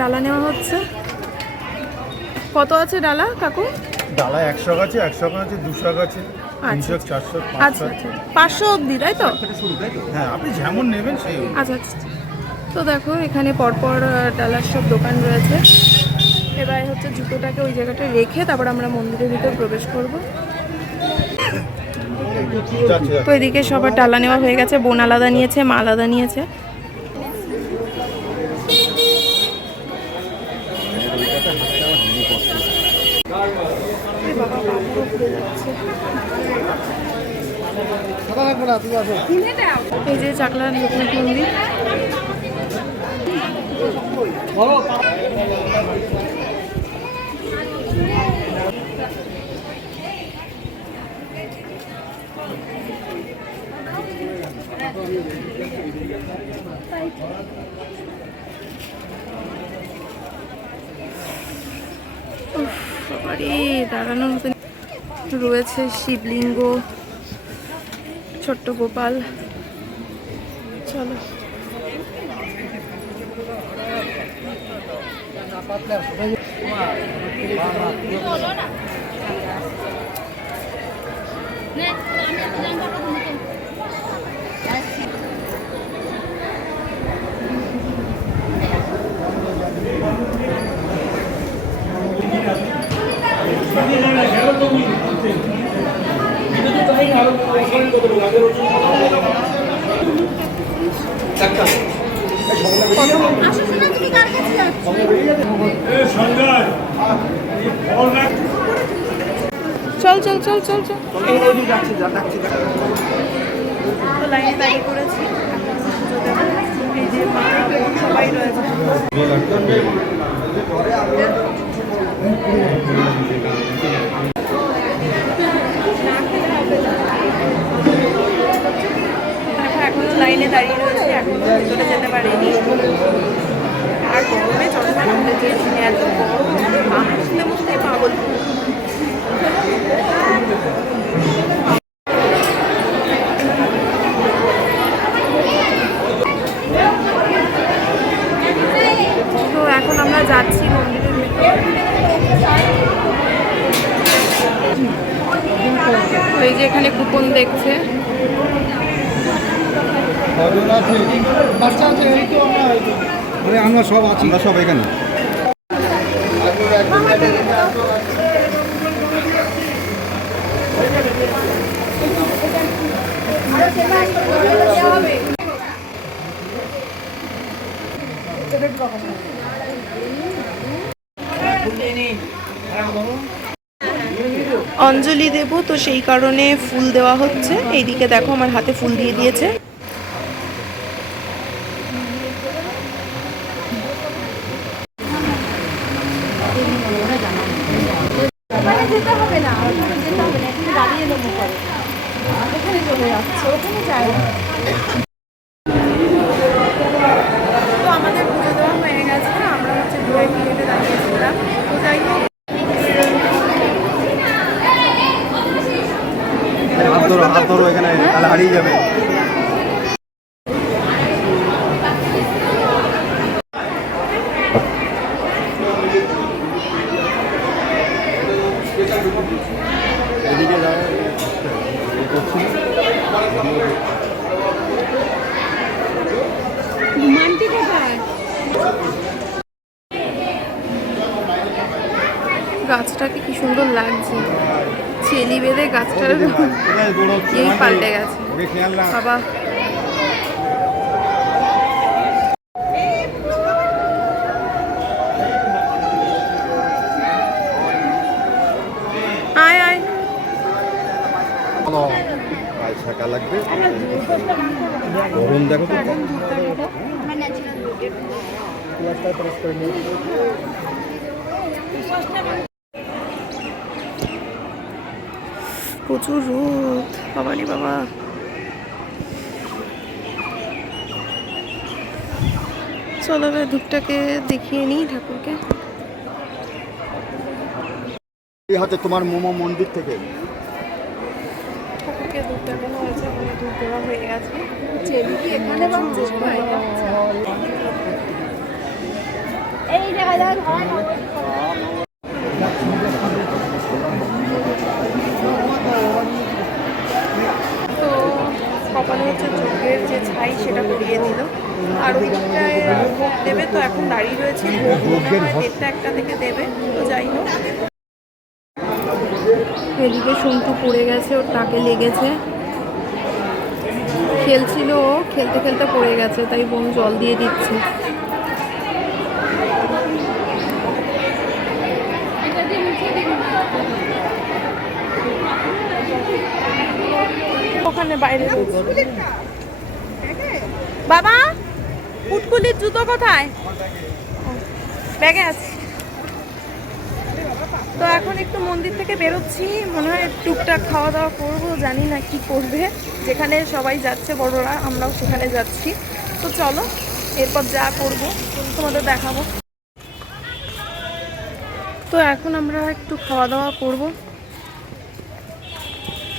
ডালা নেওয়া হচ্ছে। কত আছে ডালা কাকু? ডালা একশো গাছে একশো গাছে দুশো গাছে তিনশো চারশো আচ্ছা পাঁচশো। আচ্ছা পাঁচশো অবধি তাই তো? হ্যাঁ আপনি যেমন নেবেন সেই আচ্ছা আচ্ছা তো দেখো এখানে পরপর ডালার সব দোকান রয়েছে। এবার হচ্ছে জুতোটাকে ওই জায়গাটা রেখে তারপর আমরা মন্দিরের ভিতরে প্রবেশ করব। তো এদিকে সবার ডালা নেওয়া হয়ে গেছে বোন আলাদা নিয়েছে মা আলাদা নিয়েছে। এই যে চাকলা লোকনাথ মন্দির। দাঁড়ানোর মতন। রয়েছে শিবলিঙ্গ। ছোট্ট গোপাল চলো চল চল চল চল চল। লাইনে দাঁড়িয়ে করেছি এই যে মা সবাই রয়েছে লাইনে দাঁড়িয়ে রয়েছে, এখনও ভেতরে যেতে পারিনি। আর গরমে ঘুরে এত গরম। পা মুছতে পাগল তো এখন আমরা যাচ্ছি মন্দিরের ভিতর। তো এই যে এখানে কুপন দেখছে। আমরা সব আছি। আমরা সব এখানে। অঞ্জলি দেব, তো সেই কারণে ফুল দেওয়া হচ্ছে। এইদিকে দেখো আমার হাতে ফুল দিয়ে দিয়েছে। তো আমাদের পুজো দেওয়া হয়ে গেছে আমরা হচ্ছে দুয়ে বিয়েতে দাঁড়িয়েছিলাম তো যাই হোক এখানে তাহলে যাবে। গাছটাকে কি সুন্দর লাগছে। ছেলি বেঁধে গাছটার? এই পাল্টে গেছে। বাবা। আয় আয়। পায়ে লাগবে গরম দেখো তো। প্রচুর রোদ। বাবা রে বাবা। চলো এবার ধূপটাকে দেখিয়ে নিই ঠাকুরকে। এই হাতে তোমার মোমো মন্দির থেকে। ঠাকুরকে ধূপ দেখানো হয়েছে মানে ধূপ দেওয়া হয়ে গেছে। চেলি কি এখানে বাজছে এই জায়গায় ঘর তো কপালে হচ্ছে চোখের যে ছাই সেটা করিয়ে দিল। আর ওই দিকটায় ভোগ দেবে তো এখন দাঁড়িয়ে রয়েছে। ভোগ মনে হয় দেড়টা একটা থেকে দেবে, তো যাই হোক। এদিকে সন্টু পড়ে গেছে, ওর টাকে লেগেছে। খেলছিল ও, খেলতে খেলতে পড়ে গেছে, তাই বোন জল দিয়ে দিচ্ছে। ওখানে বাইরে বাবা কুটকুলির জুতো কোথায়? ব্যাগে আছে। তো এখন একটু মন্দির থেকে বেরোচ্ছি। মনে হয় টুকটাক খাওয়া দাওয়া করব, জানি না কি করবে। যেখানে সবাই যাচ্ছে বড়রা, আমরাও সেখানে যাচ্ছি। তো চলো, এরপর যা করব, তোমাদের দেখাবো। তো এখন আমরা একটু খাওয়া দাওয়া করব।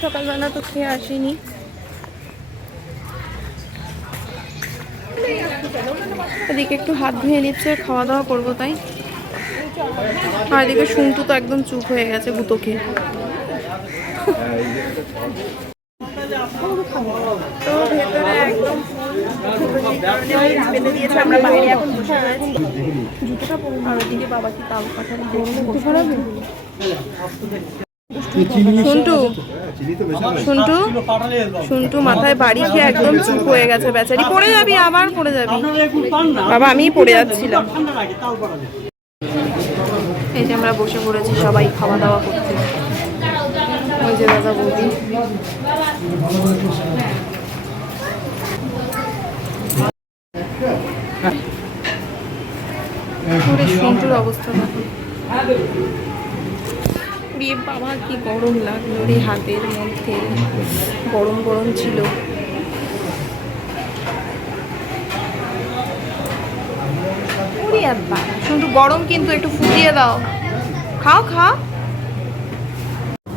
সকালবেলা তো খেয়ে আসিনি। এদিকে একটু হাত ধুয়ে নিচ্ছে খাওয়া দাওয়া করব তাই। আর এদিকে শুনটু তো একদম চুপ হয়ে গেছে গুতো খেয়ে তো জুতোটা আর ওদিকে বাবা কি তাল কাঠালি দেখতে খারাপ শুনটু শুনটু। শুনটু মাথায় বাড়ি খেয়ে একদম চুপ হয়ে গেছে বেচারি। পড়ে যাবি আবার পড়ে যাবি। বাবা আমিই পড়ে যাচ্ছিলাম এই যে আমরা বসে পড়েছি সবাই খাওয়া দাওয়া করতে। ওই যে দাদা বৌদি। পুরো অবস্থা দেখো। বাবা, কি গরম লাগল রে হাতের মধ্যে। গরম গরম ছিল। শুধু গরম কিন্তু একটু ফুটিয়ে দাও। খাও খাও।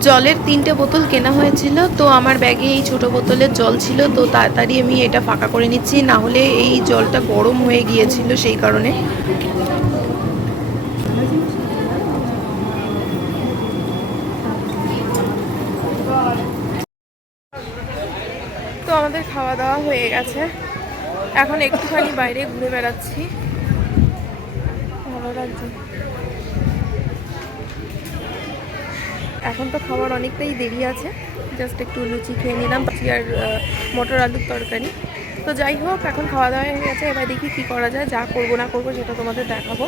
জলের তিনটে বোতল কেনা হয়েছিল, তো আমার ব্যাগে এই ছোট বোতলের জল ছিল, তো তাড়াতাড়ি আমি এটা ফাঁকা করে নিচ্ছি, না হলে এই জলটা গরম হয়ে গিয়েছিল সেই কারণে। তো আমাদের খাওয়া দাওয়া হয়ে গেছে। এখন একটুখানি বাইরে ঘুরে বেড়াচ্ছি। ভালো লাগছে। এখন তো খাবার অনেকটাই দেরি আছে। জাস্ট একটু লুচি খেয়ে নিলাম আর মটর আলুর তরকারি। তো যাই হোক, এখন খাওয়া দাওয়া হয়ে গেছে। এবার দেখি কী করা যায়, যা করব না করব সেটা তোমাদের দেখাবো।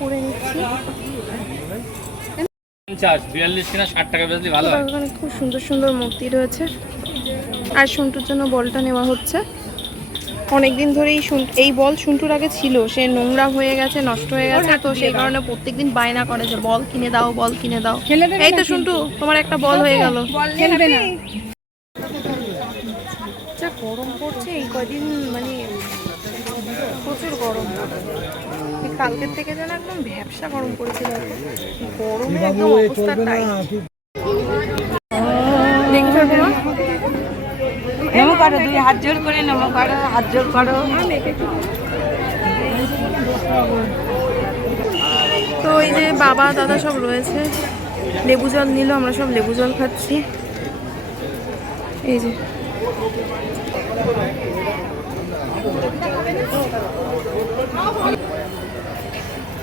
পরে নিচ্ছি। ওখানে খুব সুন্দর সুন্দর মূর্তি রয়েছে। আর সন্টুর জন্য বলটা নেওয়া হচ্ছে। অনেক দিন ধরে এই এই বল সন্টুর আগে ছিল। সে নোংরা হয়ে গেছে নষ্ট হয়ে গেছে তো সেই কারণে প্রত্যেকদিন বায়না করে যে বল কিনে দাও বল কিনে দাও। এই তো সন্টু তোমার একটা বল হয়ে গেল। যা গরম পড়ছে এই কদিন মানে প্রচুর গরম। কালকের থেকে যেন একদম ভ্যাবসা গরম পড়েছিল গরমে একদম অবস্থা নমো করো দুই হাত জোর করে নমো করো হাত জোর করো। তো এই যে বাবা দাদা সব রয়েছে। লেবু জল নিল আমরা সব লেবু জল খাচ্ছি। এই যে।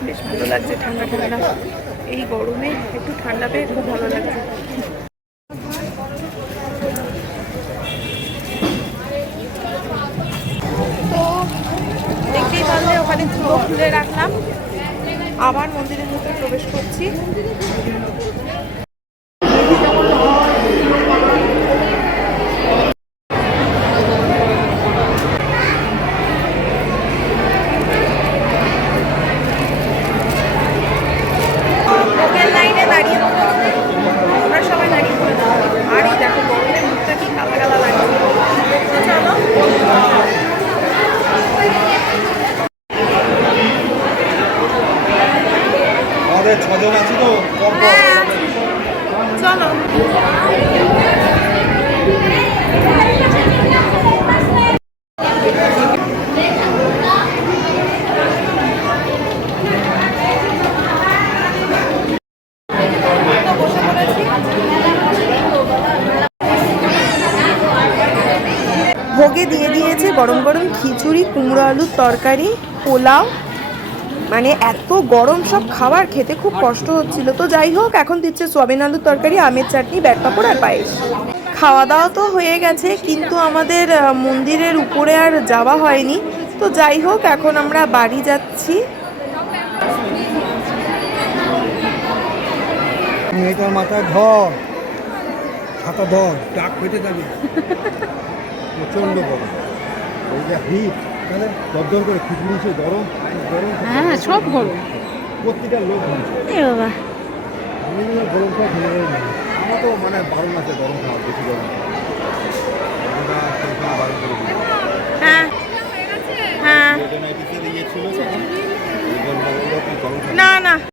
বেশ ভালো লাগছে ঠান্ডা ঠান্ডা। এই গরমে একটু ঠান্ডা পেয়ে খুব ভালো লাগছে। তো ওখানে জুতো খুলে রাখলাম। আবার মন্দিরের মধ্যে প্রবেশ করছি ভোগের লাইনে দাঁড়িয়ে পড়েছি। আমরা সবাই দাঁড়িয়ে পড়েছি আর এই দেখো গরমের মুখটা কি কালা কালা লাগছে তো চলো আমাদের ছজন আছি তো কম কম। হ্যাঁ চলো ভোগে দিয়ে দিয়েছে গরম গরম খিচুড়ি কুমড়ো আলুর তরকারি, পোলাও মানে এত গরম সব খাবার খেতে খুব কষ্ট হচ্ছিল। তো যাই হোক, এখন দিচ্ছে সোয়াবিন আলুর তরকারি, আমের চাটনি, ব্যাট পাপড় আর পায়েস। খাওয়া দাওয়া তো হয়ে গেছে, কিন্তু আমাদের মন্দিরের উপরে আর যাওয়া হয়নি। তো যাই হোক, এখন আমরা বাড়ি যাচ্ছি। মেয়েটার মাথায় প্রচণ্ড হ্যাঁ সব গরম। প্রত্যেকটা লোক। এ বাবা। আমি গরম আমার তো মানে বারণ আছে গরম খাওয়া বেশি গরম হ্যাঁ। হ্যাঁ। না না।